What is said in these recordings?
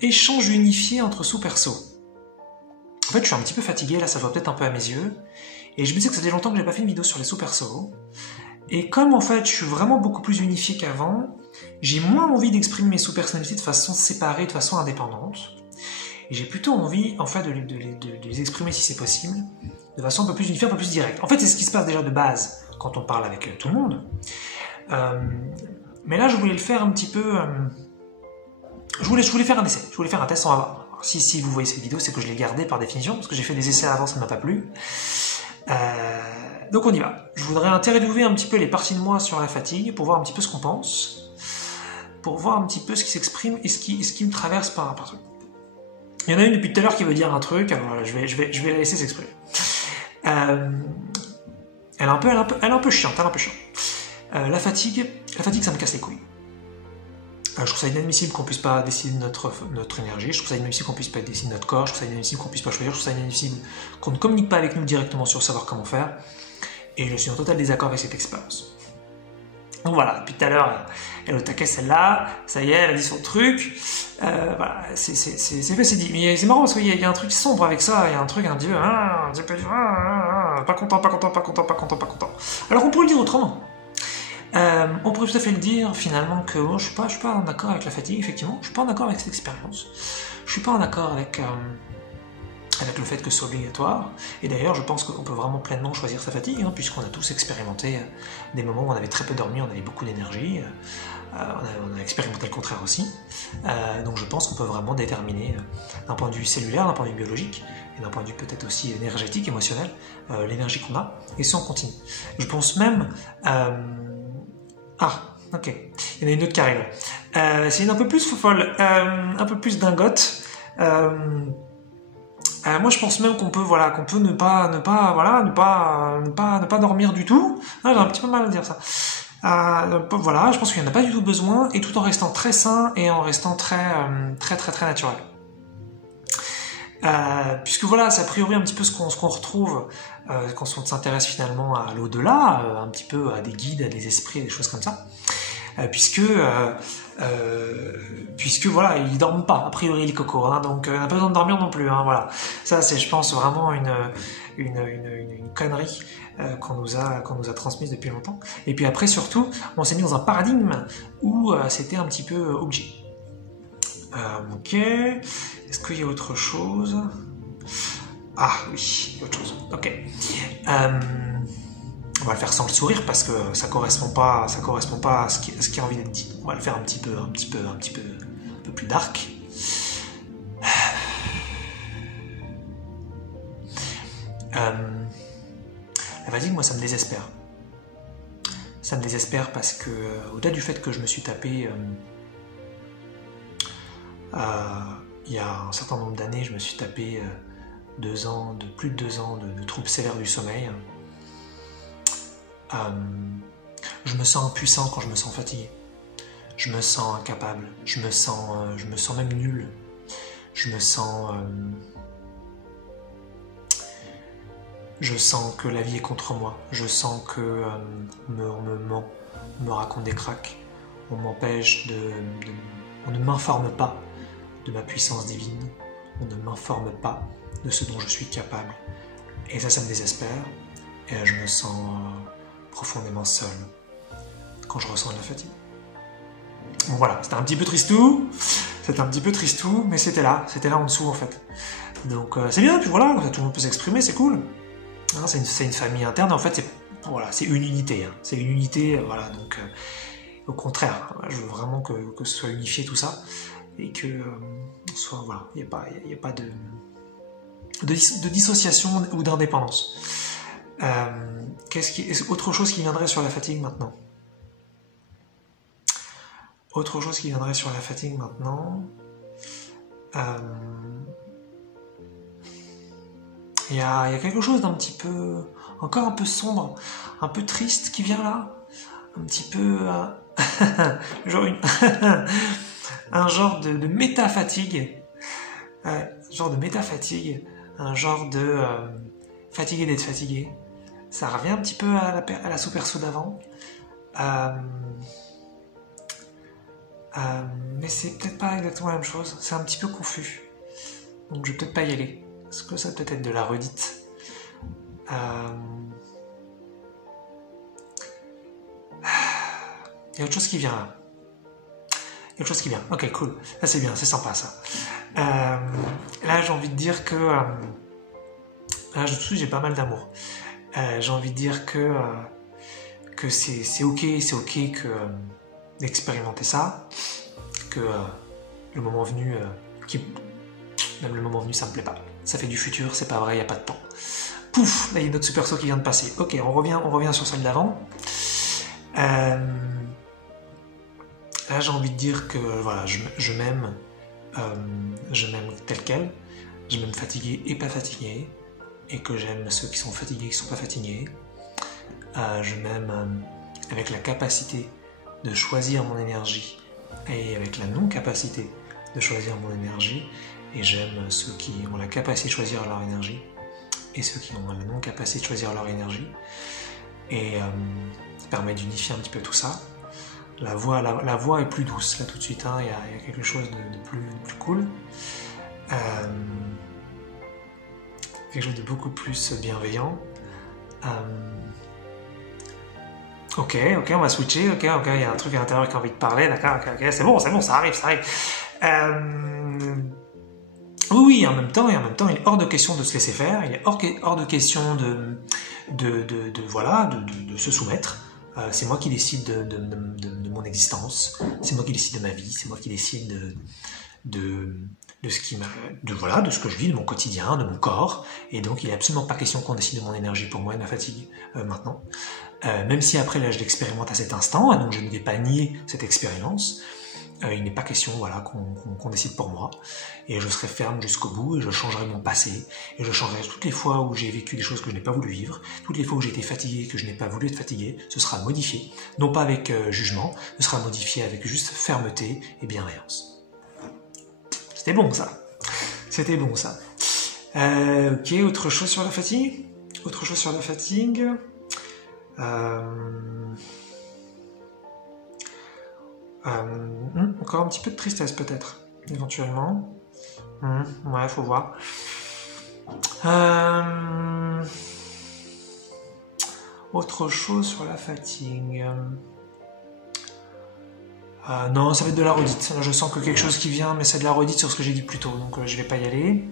Échange unifié entre sous-perso. En fait, je suis un petit peu fatigué, là, ça voit peut-être un peu à mes yeux. Et je me disais que ça faisait longtemps que j'ai pas fait une vidéo sur les sous-persos. Et comme, en fait, je suis vraiment beaucoup plus unifié qu'avant, j'ai moins envie d'exprimer mes sous-personnalités de façon séparée, de façon indépendante. Et j'ai plutôt envie, en fait, de les exprimer, si c'est possible, de façon un peu plus unifiée, un peu plus directe. En fait, c'est ce qui se passe déjà de base quand on parle avec tout le monde. Mais là, je voulais le faire un petit peu... Je voulais faire un essai, je voulais faire un test sans avoir. Si vous voyez cette vidéo, c'est que je l'ai gardé par définition, parce que j'ai fait des essais avant, ça ne m'a pas plu. Donc on y va. Je voudrais interviewer un petit peu les parties de moi sur la fatigue, pour voir un petit peu ce qu'on pense, pour voir un petit peu ce qui s'exprime et ce qui me traverse par truc. Il y en a une depuis tout à l'heure qui veut dire un truc, alors voilà, je vais la laisser s'exprimer. Elle est un peu chiante, la fatigue, ça me casse les couilles. Je trouve ça inadmissible qu'on puisse pas décider de notre énergie, je trouve ça inadmissible qu'on puisse pas décider de notre corps, je trouve ça inadmissible qu'on puisse pas choisir, je trouve ça inadmissible qu'on ne communique pas avec nous directement sur savoir comment faire, et je suis en total désaccord avec cette expérience. Donc voilà, depuis tout à l'heure, elle est au taquet celle-là, ça y est, elle a dit son truc, voilà, c'est fait, c'est dit. Mais c'est marrant parce qu'il y a un truc sombre avec ça, il y a un truc un petit peu, pas content. Alors on pourrait le dire autrement. On pourrait tout à fait le dire finalement que je suis pas en accord avec la fatigue, effectivement, je suis pas en accord avec cette expérience, je suis pas en accord avec le fait que ce soit obligatoire, et d'ailleurs je pense qu'on peut vraiment pleinement choisir sa fatigue, hein, puisqu'on a tous expérimenté des moments où on avait très peu dormi, on avait beaucoup d'énergie, on a expérimenté le contraire aussi, donc je pense qu'on peut vraiment déterminer d'un point de vue cellulaire, d'un point de vue biologique, et d'un point de vue peut-être aussi énergétique, émotionnel, l'énergie qu'on a, et ça on continue. Je pense même... Ah, ok. Il y en a une autre qui arrive. C'est une un peu plus folle, un peu plus dingote. Moi, je pense même qu'on peut ne pas dormir du tout. Ah, j'ai un petit peu mal à dire ça. Voilà, je pense qu'il n'y en a pas du tout besoin, et tout en restant très sain et en restant très naturel. Puisque voilà, c'est a priori un petit peu ce qu'on retrouve quand on s'intéresse finalement à l'au-delà, un petit peu à des guides, à des esprits, des choses comme ça, puisque voilà, ils dorment pas, a priori les cocos, hein, donc on n'a pas besoin de dormir non plus, hein, voilà. Ça c'est, je pense, vraiment une connerie qu'on nous a transmise depuis longtemps. Et puis après surtout, on s'est mis dans un paradigme où c'était un petit peu obligé. Ok, est-ce qu'il y a autre chose? Ah oui, il y a autre chose, ok. On va le faire sans le sourire parce que ça correspond pas à ce qui a envie d'être dit. On va le faire un peu plus dark. La fatigue, moi, ça me désespère. Ça me désespère parce que, au-delà du fait que je me suis tapé... il y a un certain nombre d'années, je me suis tapé plus de 2 ans de troubles sévères du sommeil. Je me sens impuissant quand je me sens fatigué. Je me sens incapable. Je me sens même nul. Je sens que la vie est contre moi. Je sens que on me ment, on me raconte des cracks. On m'empêche on ne m'informe pas de ma puissance divine, on ne m'informe pas de ce dont je suis capable. Et ça me désespère, et je me sens profondément seul quand je ressens de la fatigue. Bon voilà, c'était un petit peu tristou, mais c'était là en dessous en fait. Donc c'est bien, puis voilà, tout le monde peut s'exprimer, c'est cool. Hein, c'est une famille interne, en fait c'est une unité, hein. C'est une unité, voilà, donc au contraire, je veux vraiment que ce soit unifié tout ça, et que soit, voilà, il n'y a pas de dissociation ou d'indépendance. Autre chose qui viendrait sur la fatigue maintenant. Il y a quelque chose d'un petit peu, encore un peu sombre, un peu triste qui vient là, un petit peu, genre un genre de méta-fatigue, un genre de fatigué d'être fatigué, Ça revient un petit peu à la sous-perso d'avant. Mais c'est peut-être pas exactement la même chose. C'est un petit peu confus. Donc je vais peut-être pas y aller. Est-ce que ça peut être de la redite? Il y a autre chose qui vient là. Il y a quelque chose qui vient. Ok, cool. Ça c'est bien, c'est sympa ça. Là j'ai envie de dire que... là tout de suite j'ai pas mal d'amour. J'ai envie de dire que c'est ok que d'expérimenter ça, que le moment venu, même le moment venu ça me plaît pas. Ça fait du futur, c'est pas vrai, il n'y a pas de temps. Pouf, là il y a notre super saut qui vient de passer. Ok, on revient sur celle d'avant. Là j'ai envie de dire que voilà, je m'aime tel quel, je m'aime fatigué et pas fatigué, et que j'aime ceux qui sont fatigués et qui sont pas fatigués. Je m'aime avec la capacité de choisir mon énergie et avec la non-capacité de choisir mon énergie, et j'aime ceux qui ont la capacité de choisir leur énergie et ceux qui ont la non-capacité de choisir leur énergie, et ça permet d'unifier un petit peu tout ça. La voix est plus douce là tout de suite, hein. Il y a quelque chose de plus cool, quelque chose de beaucoup plus bienveillant. Ok, on va switcher, ok, il y a un truc à l'intérieur qui a envie de parler, d'accord, ok, c'est bon, ça arrive. Oui, en même temps, il est hors de question de se laisser faire, il est hors de question de se soumettre. C'est moi qui décide de mon existence, c'est moi qui décide de ma vie, c'est moi qui décide de ce que je vis, de mon quotidien, de mon corps, et donc il n'est absolument pas question qu'on décide de mon énergie pour moi et de ma fatigue maintenant. Même si après là je l'expérimente à cet instant, et donc je ne vais pas nier cette expérience, il n'est pas question qu'on décide pour moi, et je serai ferme jusqu'au bout, et je changerai mon passé, et je changerai toutes les fois où j'ai vécu des choses que je n'ai pas voulu vivre, toutes les fois où j'ai été fatigué et que je n'ai pas voulu être fatigué, ce sera modifié, non pas avec jugement, ce sera modifié avec juste fermeté et bienveillance. C'était bon ça. Ok, autre chose sur la fatigue? Encore un petit peu de tristesse peut-être, éventuellement. Ouais, faut voir. Autre chose sur la fatigue. Non, ça va être de la redite. Là, je sens que quelque chose qui vient, mais c'est de la redite sur ce que j'ai dit plus tôt, donc je vais pas y aller.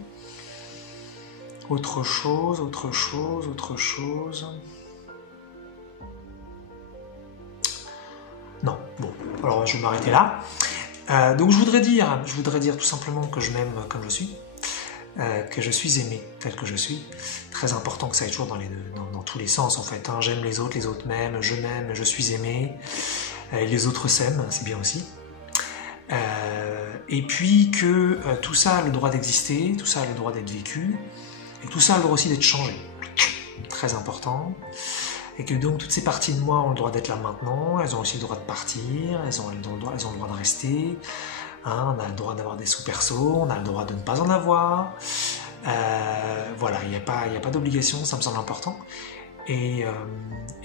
Autre chose. Non, bon, alors je vais m'arrêter là. Donc je voudrais dire tout simplement que je m'aime comme je suis, que je suis aimé tel que je suis. Très important que ça aille toujours dans tous les sens en fait, hein. J'aime les autres m'aiment, je suis aimé, les autres s'aiment, c'est bien aussi. Et puis que tout ça a le droit d'exister, tout ça a le droit d'être vécu, et tout ça a le droit aussi d'être changé. Très important. Et que donc toutes ces parties de moi ont le droit d'être là maintenant, elles ont aussi le droit de partir, elles ont le droit de rester, hein, on a le droit d'avoir des sous-persos, on a le droit de ne pas en avoir, voilà, il n'y a pas d'obligation, ça me semble important. Et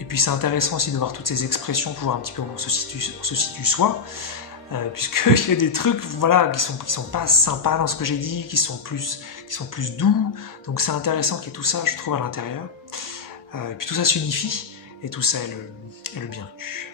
puis c'est intéressant aussi de voir toutes ces expressions pour voir un petit peu où on se situe soi, puisqu'il y a des trucs qui sont pas sympas dans ce que j'ai dit, qui sont plus doux, donc c'est intéressant qu'il y ait tout ça, je trouve, à l'intérieur. Et puis tout ça s'unifie, et tout ça est le bienvenu.